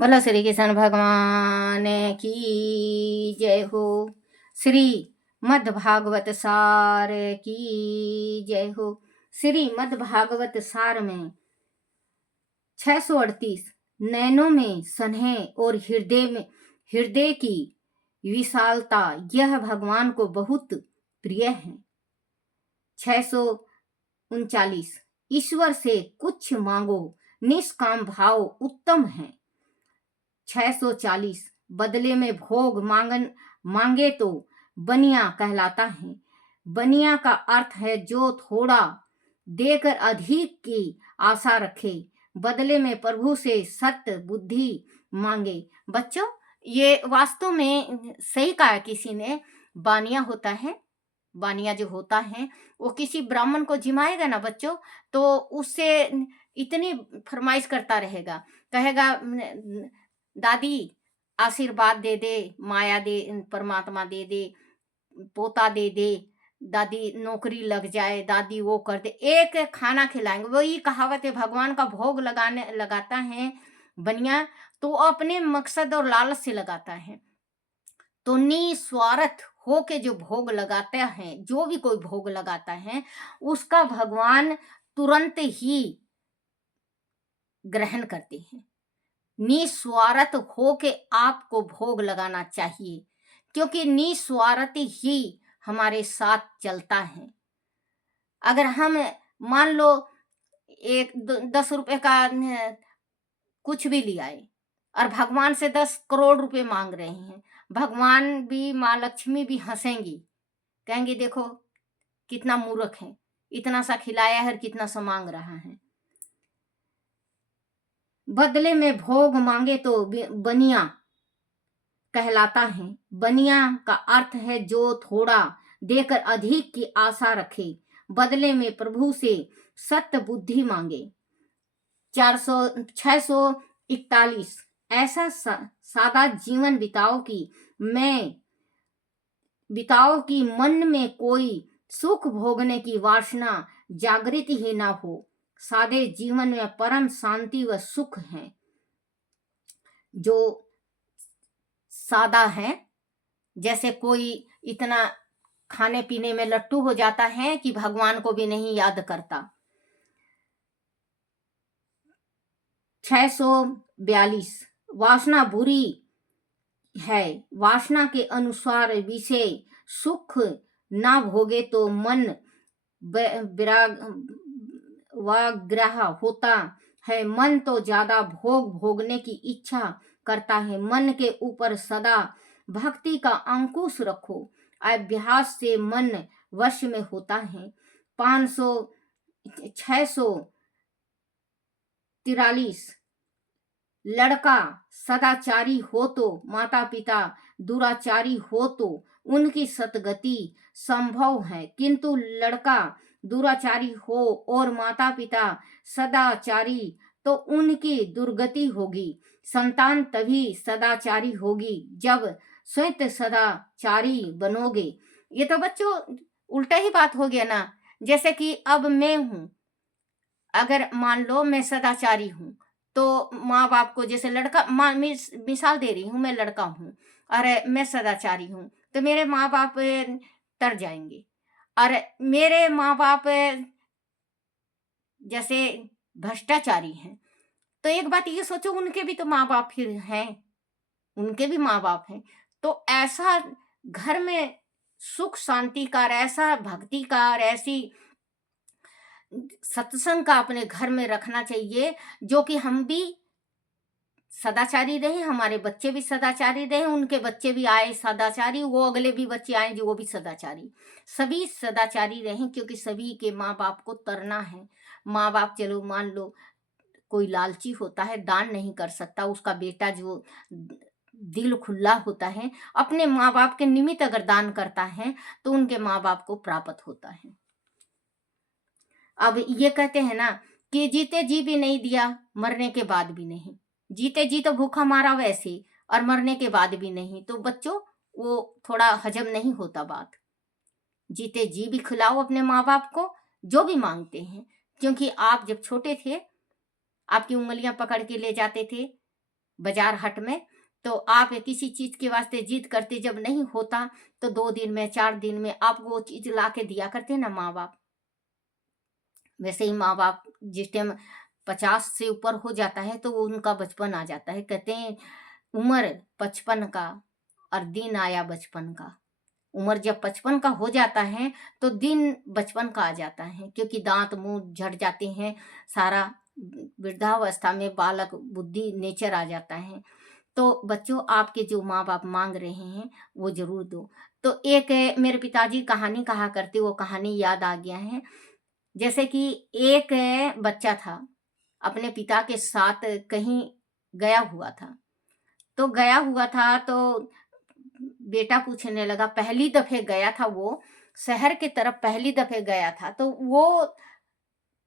बोलो श्री कृष्ण भगवान की जय हो। श्री मद् भागवत सार की जय हो। श्री मद् भागवत सार में 638 नैनों में स्नेह और हृदय की विशालता यह भगवान को बहुत प्रिय है। 639 ईश्वर से कुछ मांगो, निष्काम भाव उत्तम है। 640 बदले में भोग मांगे तो बनिया कहलाता है। बनिया का अर्थ है जो थोड़ा देकर अधिक की आशा रखे, बदले में प्रभु से सत्य बुद्धि मांगे। बच्चों, ये वास्तव में सही कहा किसी ने। बानिया होता है, बानिया जो होता है वो किसी ब्राह्मण को जिमाएगा ना बच्चों, तो उससे इतनी फरमाइश करता रहेगा, कहेगा दादी आशीर्वाद दे दे, माया दे, परमात्मा दे दे, पोता दे दे, दादी नौकरी लग जाए, दादी वो कर दे, एक खाना खिलाएंगे। वही कहावत है, भगवान का भोग लगाता है बनिया तो अपने मकसद और लालच से लगाता है। तो निस्वार्थ हो के जो भोग लगाते हैं, जो भी कोई भोग लगाता है उसका भगवान तुरंत ही ग्रहण करते हैं। निस्वार्थ हो के आपको भोग लगाना चाहिए, क्योंकि निस्वार्थ ही हमारे साथ चलता है। अगर हम मान लो 10 रुपए का कुछ भी ले आए और भगवान से 10 करोड़ रुपए मांग रहे हैं, भगवान भी, माँ लक्ष्मी भी हंसेंगी, कहेंगे देखो कितना मूर्ख है, इतना सा खिलाया है और कितना सा मांग रहा है। बदले में भोग मांगे तो बनिया कहलाता है। बनिया का अर्थ है जो थोड़ा देकर अधिक की आशा रखे, बदले में प्रभु से सत्य बुद्धि मांगे। 641 ऐसा सादा जीवन बिताओ कि मन में कोई सुख भोगने की वासना जागृत ही ना हो। सादे जीवन में परम शांति व सुख है। जो सादा है, जैसे कोई इतना खाने पीने में लट्टू हो जाता है कि भगवान को भी नहीं याद करता। 642 वासना बुरी है, वासना के अनुसार विषय सुख ना भोगे तो मन वाग्रह होता है। मन तो ज्यादा भोगने की इच्छा करता है। मन के ऊपर सदा भक्ति का अंकुश रखो, अभ्यास से मन वश में होता है। 643 लड़का सदाचारी हो तो माता पिता दुराचारी हो तो उनकी सतगति संभव है, किंतु लड़का दुराचारी हो और माता पिता सदाचारी तो उनकी दुर्गति होगी। संतान तभी सदाचारी होगी जब स्वयं सदाचारी बनोगे। ये तो बच्चों उल्टा ही बात हो गया ना। जैसे कि अब मैं हूं, अगर मान लो मैं सदाचारी हूं तो माँ बाप को, जैसे लड़का, मिसाल दे रही हूँ, मैं लड़का हूँ और मैं सदाचारी हूँ, तो मेरे माँ बाप तर जाएंगे। और मेरे माँ बाप जैसे भ्रष्टाचारी हैं, तो एक बात ये सोचो, उनके भी तो माँ बाप फिर हैं, उनके भी माँ बाप हैं। तो ऐसा घर में सुख शांति का, ऐसा भक्ति का, ऐसी सत्संग का अपने घर में रखना चाहिए, जो कि हम भी सदाचारी रहे, हमारे बच्चे भी सदाचारी रहे, उनके बच्चे भी आए सदाचारी, वो अगले भी बच्चे आए जो वो भी सदाचारी, सभी सदाचारी रहें, क्योंकि सभी के माँ बाप को तरना है। माँ बाप, चलो मान लो कोई लालची होता है, दान नहीं कर सकता, उसका बेटा जो दिल खुला होता है अपने माँ बाप के निमित्त अगर दान करता है तो उनके माँ बाप को प्राप्त होता है। अब ये कहते हैं ना कि जीते जी भी नहीं दिया, मरने के बाद भी नहीं। जीते जी तो भूखा मारा वैसे, और मरने के बाद भी नहीं, तो बच्चों वो थोड़ा हजम नहीं होता बात। जीते जी भी खिलाओ अपने माँ बाप को जो भी मांगते हैं, क्योंकि आप जब छोटे थे आपकी उंगलियां पकड़ के ले जाते थे बाजार हट में, तो आप किसी चीज के वास्ते जिद करते, जब नहीं होता तो 2 दिन में 4 दिन में आपको वो चीज ला के दिया करते ना माँ बाप। वैसे ही माँ बाप जिस टाइम 50 से ऊपर हो जाता है तो वो उनका बचपन आ जाता है। कहते हैं उम्र 55 का और दिन आया बचपन का। उम्र जब 55 का हो जाता है तो दिन बचपन का आ जाता है, क्योंकि दांत मुंह झड़ जाते हैं, सारा वृद्धावस्था में बालक बुद्धि नेचर आ जाता है। तो बच्चों, आपके जो माँ बाप मांग रहे हैं वो जरूर दो। तो एक मेरे पिताजी कहानी कहा करते, वो कहानी याद आ गया है। जैसे कि एक बच्चा था, अपने पिता के साथ कहीं गया हुआ था। तो गया हुआ था तो बेटा पूछने लगा, पहली दफे गया था वो, शहर की तरफ पहली दफे गया था, तो वो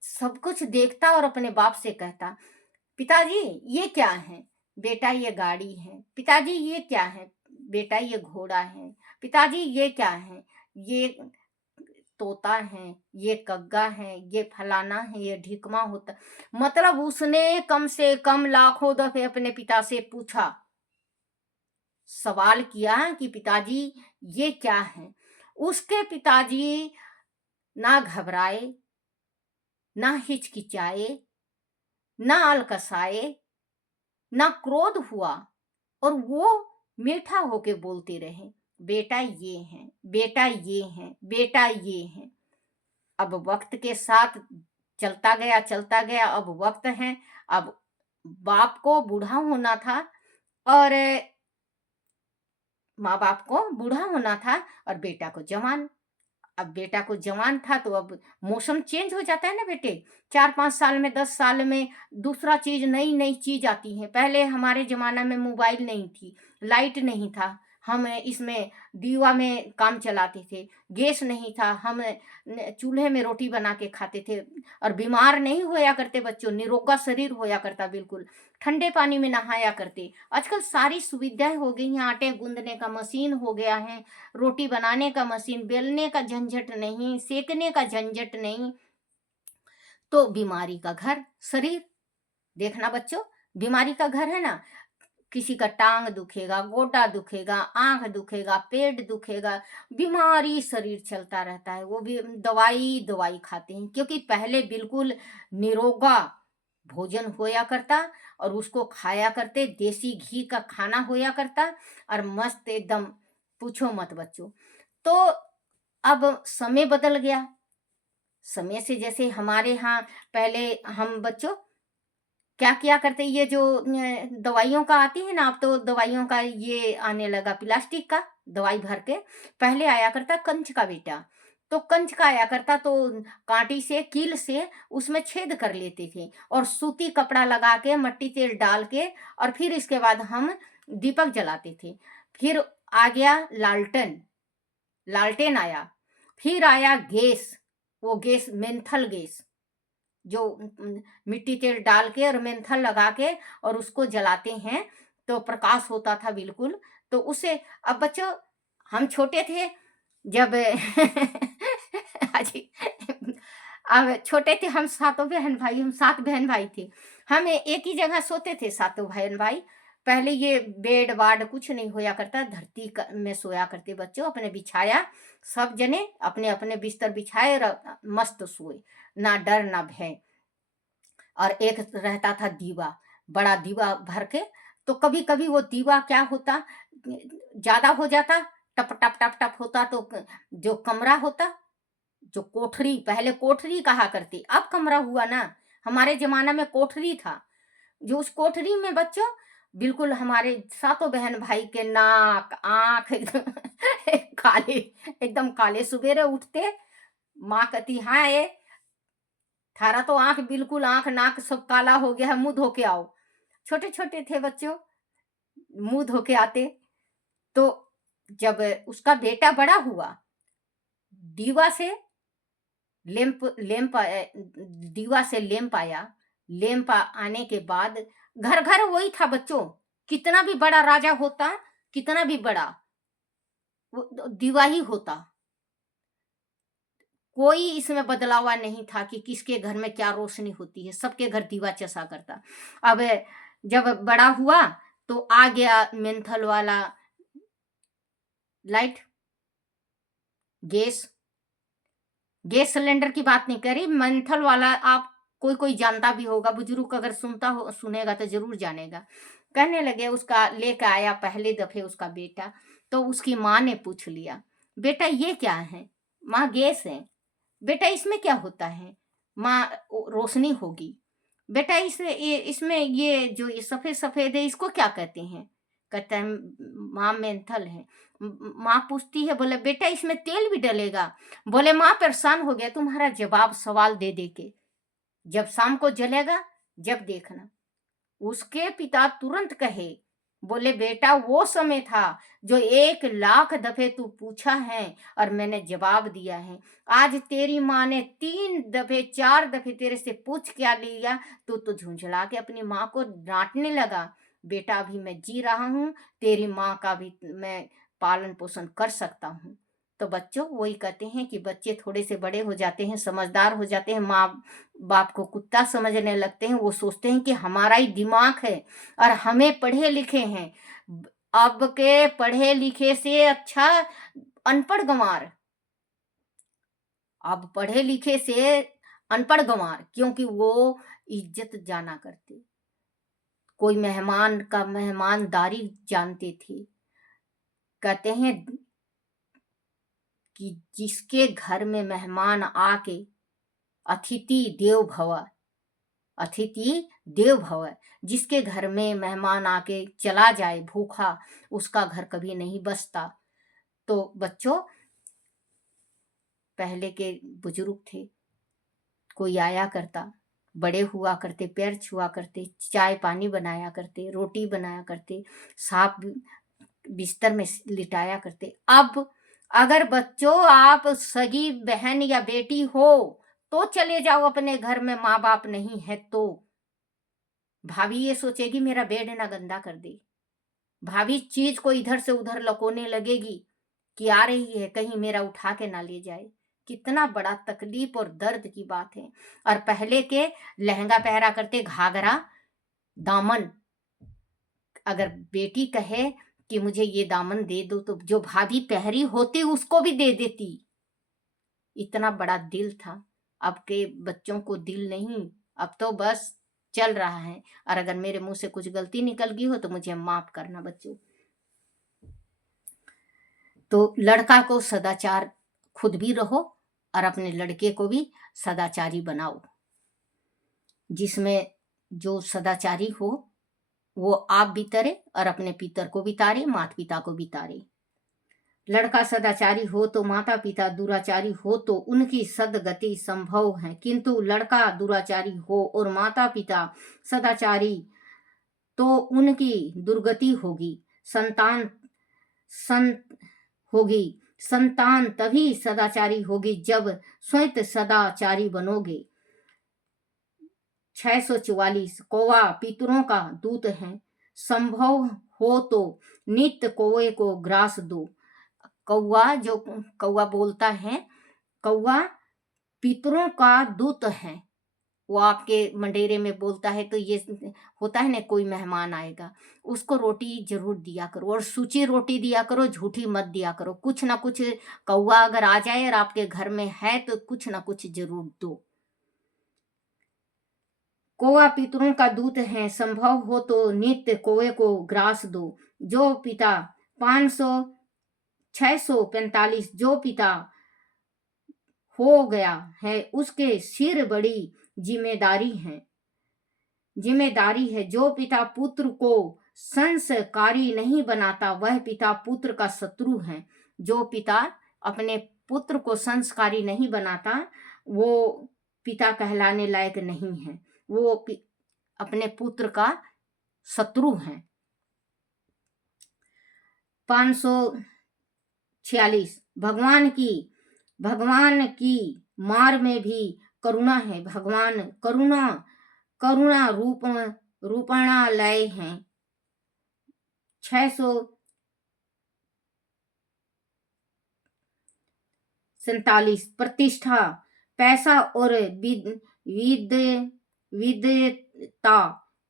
सब कुछ देखता और अपने बाप से कहता, पिताजी ये क्या है? बेटा ये गाड़ी है। पिताजी ये क्या है? बेटा ये घोड़ा है। पिताजी ये क्या है? ये तोता है, ये कग्गा है, ये फलाना है, ये ढिकमा होता। मतलब उसने कम से कम लाखों दफे अपने पिता से पूछा, सवाल किया कि पिताजी ये क्या है। उसके पिताजी ना घबराए, ना हिचकिचाए, ना अलकसाए, ना क्रोध हुआ, और वो मीठा होके बोलते रहे, बेटा ये है, बेटा ये है, बेटा ये है। अब वक्त के साथ चलता गया, अब वक्त है, अब बाप को बूढ़ा होना था, और माँ बाप को बूढ़ा होना था, और बेटा को जवान। अब बेटा को जवान था तो अब मौसम चेंज हो जाता है ना बेटे, 4-5 साल में, 10 साल में दूसरा चीज, नई नई चीज आती है। पहले हमारे जमाना में मोबाइल नहीं थी, लाइट नहीं था, हम इसमें दीवा में काम चलाते थे, गैस नहीं था, हम चूल्हे में रोटी बना के खाते थे, और बीमार नहीं होया करते बच्चों, निरोगा शरीर होया करता बिल्कुल, ठंडे पानी में नहाया करते। आजकल सारी सुविधाएं हो गई हैं, आटे गूंदने का मशीन हो गया है, रोटी बनाने का मशीन, बेलने का झंझट नहीं, सेकने का झंझट नहीं। तो बीमारी का घर शरीर, देखना बच्चों, बीमारी का घर है ना। किसी का टांग दुखेगा, गोडा दुखेगा, आंख दुखेगा, पेट दुखेगा, बीमारी शरीर चलता रहता है। वो भी दवाई दवाई खाते हैं, क्योंकि पहले बिल्कुल निरोगा भोजन होया करता, और उसको खाया करते, देसी घी का खाना होया करता, और मस्त एकदम, पूछो मत बच्चों। तो अब समय बदल गया। समय से जैसे हमारे यहाँ पहले हम बच्चों क्या किया करते, ये जो दवाइयों का आती है ना, अब तो दवाइयों का ये आने लगा प्लास्टिक का दवाई भर के। पहले आया करता कंच का बेटा, तो कंच का आया करता, तो कांटी से, कील से उसमें छेद कर लेते थे, और सूती कपड़ा लगा के, मट्टी तेल डाल के, और फिर इसके बाद हम दीपक जलाते थे। फिर आ गया लालटेन, लालटेन आया। फिर आया गैस, वो गैस मेंथल गैस, जो मिट्टी तेल डाल के और मेंथल लगा के और उसको जलाते हैं, तो प्रकाश होता था बिल्कुल। तो उसे, अब बच्चों हम छोटे थे जब अजी, अब छोटे थे हम, सातों बहन भाई, हम 7 बहन भाई थे। हम एक ही जगह सोते थे सातों बहन भाई। पहले ये बेड वाड कुछ नहीं होया करता, धरती में सोया करते बच्चों, अपने बिछाया, सब जने अपने अपने बिस्तर बिछाए और मस्त सोए, ना डर ना भय। और एक रहता था दीवा, बड़ा दीवा भर के। तो कभी कभी वो दीवा क्या होता, ज्यादा हो जाता, टप टप टप टप होता, तो जो कमरा होता, जो कोठरी, पहले कोठरी कहा करती, अब कमरा हुआ ना, हमारे जमाना में कोठरी था। जो उस कोठरी में बच्चों, बिल्कुल हमारे सातों बहन भाई के नाक आंख एकदम काले, एकदम काले। सुबेरे उठते, माँ कहती, हाँ ये थारा तो आंख बिल्कुल, आंख नाक सब काला हो गया है, मुंह धो के आओ। छोटे छोटे थे बच्चों, मुंह धो के आते। तो जब उसका बेटा बड़ा हुआ, दीवा से लैंप लैंप दीवा से लैंप आया। लैंप आने के बाद घर घर वही था बच्चों, कितना भी बड़ा राजा होता, कितना भी बड़ा, वो दीवा ही होता। कोई इसमें बदलावा नहीं था कि किसके घर में क्या रोशनी होती है, सबके घर दीवा चसा करता। अब जब बड़ा हुआ तो आ गया मेंथल वाला लाइट, गैस। गैस सिलेंडर की बात नहीं करी, मेंथल वाला आप कोई कोई जानता भी होगा, बुजुर्ग अगर सुनता हो सुनेगा तो जरूर जानेगा। कहने लगे, उसका लेकर आया पहले दफे उसका बेटा, तो उसकी माँ ने पूछ लिया, बेटा ये क्या है? माँ गैस है। बेटा इसमें क्या होता है? माँ रोशनी होगी। बेटा इसमें ये जो ये सफेद सफेद है इसको क्या कहते हैं? कहता है माँ मेंथल है। माँ पूछती है, बोले बेटा इसमें तेल भी डलेगा? बोले माँ परेशान हो गया तुम्हारा जवाब सवाल दे दे के, जब शाम को जलेगा जब देखना। उसके पिता तुरंत कहे, बोले बेटा वो समय था जो 1 लाख दफे तू पूछा है और मैंने जवाब दिया है। आज तेरी माँ ने 3 दफे 4 दफे तेरे से पूछ क्या लिया, तो झुंझला के अपनी माँ को डांटने लगा। बेटा अभी मैं जी रहा हूँ, तेरी माँ का भी मैं पालन पोषण कर सकता हूँ। तो बच्चों वही कहते हैं कि बच्चे थोड़े से बड़े हो जाते हैं, समझदार हो जाते हैं, माँ बाप को कुत्ता समझने लगते हैं। वो सोचते हैं कि हमारा ही दिमाग है और हमें पढ़े लिखे हैं। अब के पढ़े लिखे से अच्छा अनपढ़ गंवार, अब पढ़े लिखे से अनपढ़ गंवार, क्योंकि वो इज्जत जाना करते, कोई मेहमान का मेहमानदारी जानते थे। कहते हैं कि जिसके घर में मेहमान आके, अतिथि देव भव, अतिथि देव भव, जिसके घर में मेहमान आके चला जाए भूखा, उसका घर कभी नहीं बसता। तो बच्चों पहले के बुजुर्ग थे, कोई आया करता, बड़े हुआ करते, पैर छुआ करते, चाय पानी बनाया करते, रोटी बनाया करते, साफ बिस्तर में लिटाया करते। अब अगर बच्चों आप सगी बहन या बेटी हो तो चले जाओ अपने घर में, माँ बाप नहीं है तो भाभी ये सोचेगी मेरा बेड ना गंदा कर दे। भाभी चीज को इधर से उधर लकोने लगेगी कि आ रही है कहीं मेरा उठा के ना ले जाए। कितना बड़ा तकलीफ और दर्द की बात है। और पहले के लहंगा पहरा करते, घाघरा, दामन, अगर बेटी कहे कि मुझे ये दामन दे दो तो जो भाभी पहरी होती उसको भी दे देती। इतना बड़ा दिल था। अब के बच्चों को दिल नहीं, अब तो बस चल रहा है। और अगर मेरे मुंह से कुछ गलती निकल गई हो तो मुझे माफ करना बच्चों। तो लड़का को सदाचार खुद भी रहो और अपने लड़के को भी सदाचारी बनाओ। जिसमें जो सदाचारी हो वो आप भी तरे और अपने पितर को भी तारे, माता पिता को भी तारे। लड़का सदाचारी हो तो माता पिता दुराचारी हो तो उनकी सदगति संभव है, किंतु लड़का दुराचारी हो और माता पिता सदाचारी तो उनकी दुर्गति होगी। संतान होगी। संतान तभी सदाचारी होगी जब स्वयं सदाचारी बनोगे। 644 कौवा पितरों का दूत है, संभव हो तो नित्य कौवे को ग्रास दो। कौवा जो कौवा बोलता है, कौवा पितरों का दूत है। वो आपके मंडेरे में बोलता है तो ये होता है ना, कोई मेहमान आएगा उसको रोटी जरूर दिया करो और सूची रोटी दिया करो, झूठी मत दिया करो। कुछ ना कुछ कौवा अगर आ जाए और आपके घर में है तो कुछ ना कुछ जरूर दो। कौवा पितरों का दूत है, संभव हो तो नित्य कौवे को ग्रास दो। जो पिता 500 645 जो पिता हो गया है उसके सिर बड़ी जिम्मेदारी है। जो पिता पुत्र को संस्कारी नहीं बनाता वह पिता पुत्र का शत्रु है। जो पिता अपने पुत्र को संस्कारी नहीं बनाता वो पिता कहलाने लायक नहीं है, वो अपने पुत्र का शत्रु है। 546 भगवान की मार में भी करुणा है। भगवान करुणा रूपणालय है। 647 प्रतिष्ठा, पैसा और विद्वता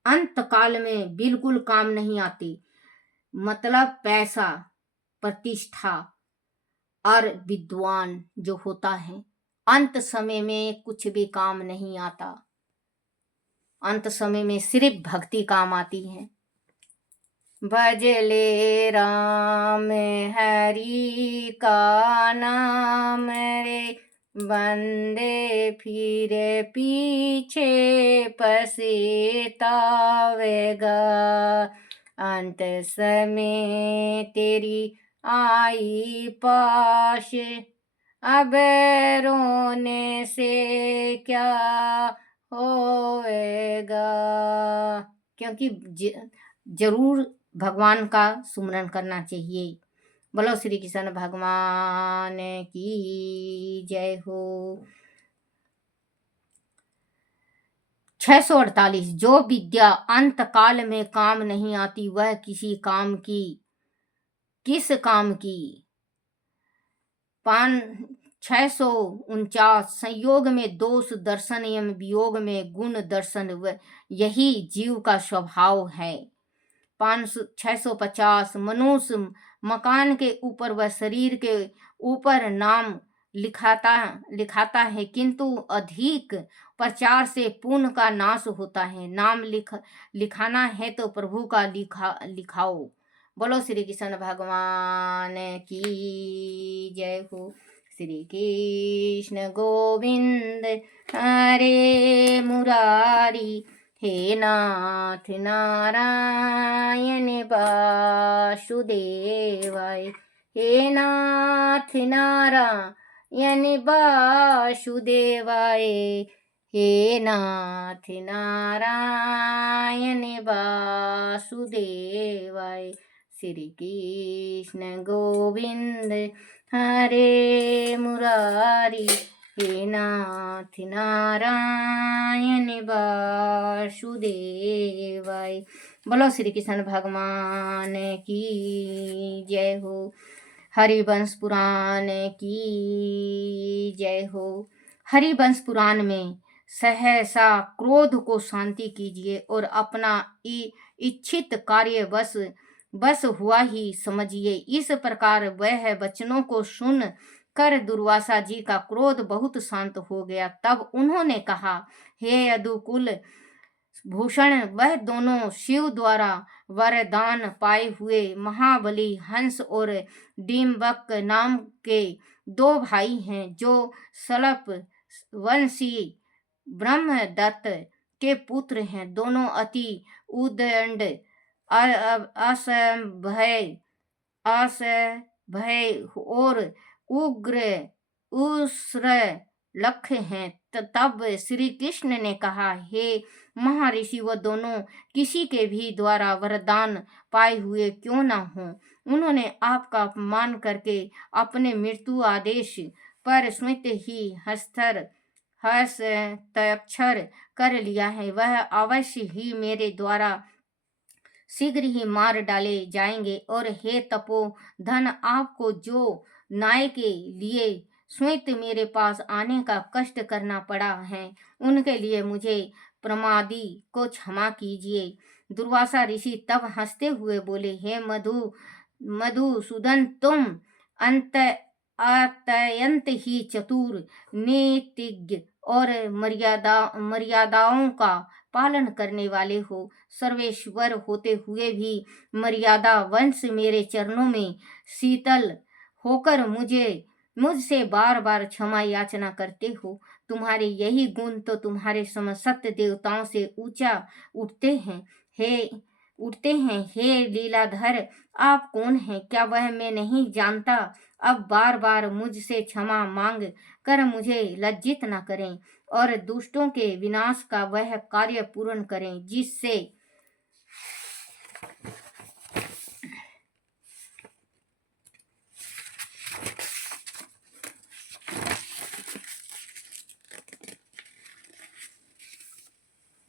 अंत काल में बिल्कुल काम नहीं आते। मतलब पैसा, प्रतिष्ठा और विद्वान जो होता है, अंत समय में कुछ भी काम नहीं आता। अंत समय में सिर्फ भक्ति काम आती है। भजले राम हरि का नाम रे, बंदे फिरे पीछे पछतावेगा। अंत समय तेरी आई पास, अब रोने से क्या होएगा। क्योंकि जरूर भगवान का सुमरन करना चाहिए। बोलो श्री कृष्ण भगवान की जय हो। 648। जो विद्या अंत काल में काम नहीं आती, वह किसी काम की, किस काम की। 649। संयोग में दोष दर्शन एवं वियोग में गुण दर्शन, यही जीव का स्वभाव है। 650। मनुष्य मकान के ऊपर व शरीर के ऊपर नाम लिखाता है, किंतु अधिक प्रचार से पुण्य का नाश होता है। नाम लिखाना है तो प्रभु का लिखाओ। बोलो श्री कृष्ण भगवान की जय हो। श्री कृष्ण गोविंद हरे मुरारी, हे नाथ नारायण वासुदेवाय, हे नाथ नारायण वासुदेवाय, हे नाथ नारायण वासुदेवाय। श्री कृष्ण गोविंद हरे मुरारी, हे नाथ नारायण वासुदेवाय। बोलो श्री कृष्ण भगवान की जय हो। हरिवंश पुराण की जय हो। हरिवंश पुराण में सहसा क्रोध को शांति कीजिए और अपना इच्छित कार्य बस हुआ ही समझिए। इस प्रकार वह वचनों को सुन कर दुर्वासा जी का क्रोध बहुत शांत हो गया। तब उन्होंने कहा, हे यदुकुल भूषण, वह दोनों शिव द्वारा वरदान पाए हुए महाबली हंस और डिम्बक नाम के दो भाई हैं, जो सलप वंशी ब्रह्मदत्त के पुत्र हैं। दोनों अति उदंड, असभय और उग्र लख हैं। तब श्री कृष्ण ने कहा, हे महर्षि, वह दोनों किसी के भी द्वारा वरदान पाए हुए क्यों न हो, उन्होंने आपका अपमान करके अपने मृत्यु आदेश पर स्वतः ही हस्ताक्षर कर लिया है। वह अवश्य ही मेरे द्वारा शीघ्र ही मार डाले जाएंगे। और हे तपोधन, आपको जो न्याय के लिए स्वयं मेरे पास आने का कष्ट करना पड़ा है, उनके लिए मुझे प्रमादी को क्षमा कीजिए। दुर्वासा ऋषि तब हंसते हुए बोले, हे मधुसूदन, तुम अत्यंत ही चतुर, नीतिज्ञ और मर्यादाओं का पालन करने वाले हो। सर्वेश्वर होते हुए भी मर्यादा वंश मेरे चरणों में शीतल होकर मुझसे बार बार क्षमा याचना करते हो। तुम्हारे यही गुण तो तुम्हारे समस्त देवताओं से ऊंचा उठते हैं। हे लीलाधर, आप कौन हैं? क्या वह मैं नहीं जानता? अब बार बार मुझसे क्षमा मांग कर मुझे लज्जित न करें और दुष्टों के विनाश का वह कार्य पूर्ण करें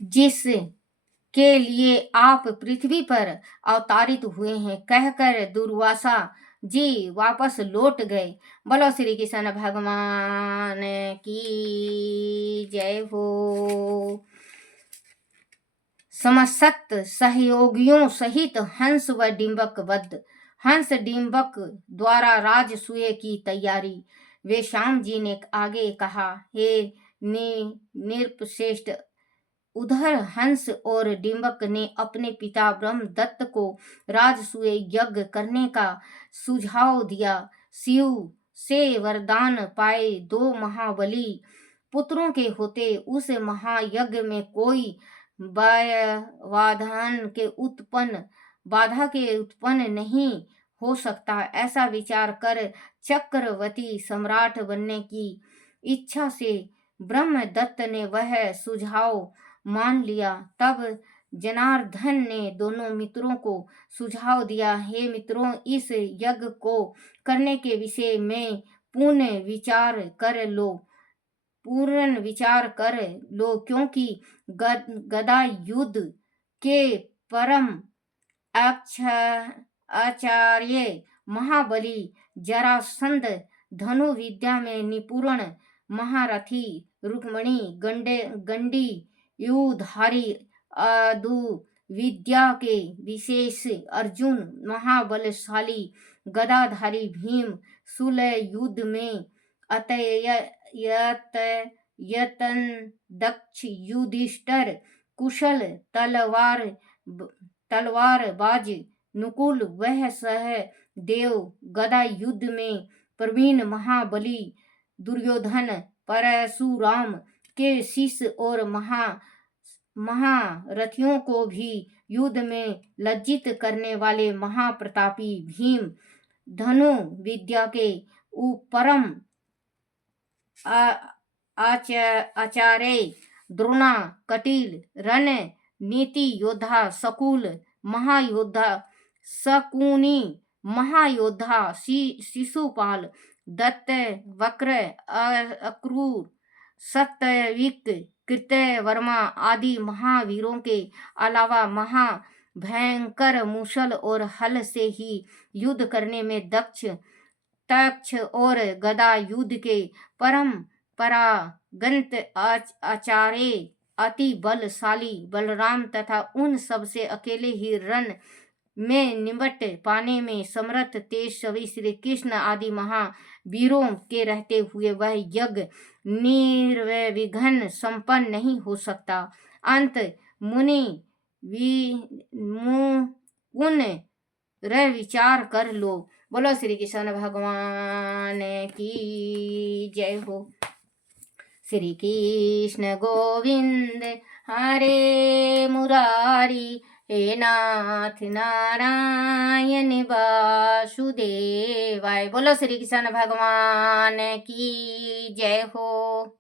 जिस के लिए आप पृथ्वी पर अवतारित हुए हैं। कहकर दुर्वासा जी वापस लौट गए। बोलो श्री कृष्ण भगवान की जय हो। समस्त सहयोगियों सहित हंस व डिंबक वध। हंस डिंबक द्वारा राजसूय की तैयारी। वे श्याम जी ने आगे कहा, हे नृपश्रेष्ठ, उधर हंस और डिंबक ने अपने पिता ब्रह्मदत्त को राजसूय यज्ञ करने का सुझाव दिया। शिव से वरदान पाए दो महाबली पुत्रों के होते उस महायज्ञ में कोई बाधा के उत्पन्न नहीं हो सकता, ऐसा विचार कर चक्रवर्ती सम्राट बनने की इच्छा से ब्रह्मदत्त ने वह सुझाव मान लिया। तब जनार्दन ने दोनों मित्रों को सुझाव दिया, हे मित्रों, इस यज्ञ को करने के विषय में पूर्ण विचार कर लो, क्योंकि गदा युद्ध के परम आचार्य महाबली जरासंध, धनुर्विद्या में निपुण महारथी रुक्मणी, गंडी युधारी, अदु विद्या के विशेष अर्जुन, महाबलशाली गदाधारी भीम, सुलह युद्ध में यतन दक्ष युधिष्ठिर, कुशल तलवारबाज नुकुल, वह सह देव, गदा युद्ध में प्रवीण महाबली दुर्योधन, परशुराम के शिष्य और महारथियों को भी युद्ध में लज्जित करने वाले महाप्रतापी भीम, धनु विद्या के परम आचार्य द्रोणा, कटिल रण नीति योद्धा शकुल, महायोद्धा शकुनी, महायोद्धा शिशुपाल, दत्त वक्र, अक्रूर, सत्यविक, कृत्यवर्मा आदि महावीरों के अलावा महाभयंकर मूसल और हल से ही युद्ध करने में दक्ष तक्ष और गदा युद्ध के परंपरागत आचार्य अति बलशाली बलराम तथा उन सब से अकेले ही रण में निपट पाने में समर्थ तेजस्वी श्री कृष्ण आदि महावीरों के रहते हुए वह यज्ञ निर्विघ्न संपन्न नहीं हो सकता। अंत मुनि विचार कर लो। बोलो श्री कृष्ण भगवान की जय हो। श्री कृष्ण गोविंद हरे मुरारी, हे नाथ नारायण वासुदेवाय। बोलो श्री कृष्ण भगवान की जय हो।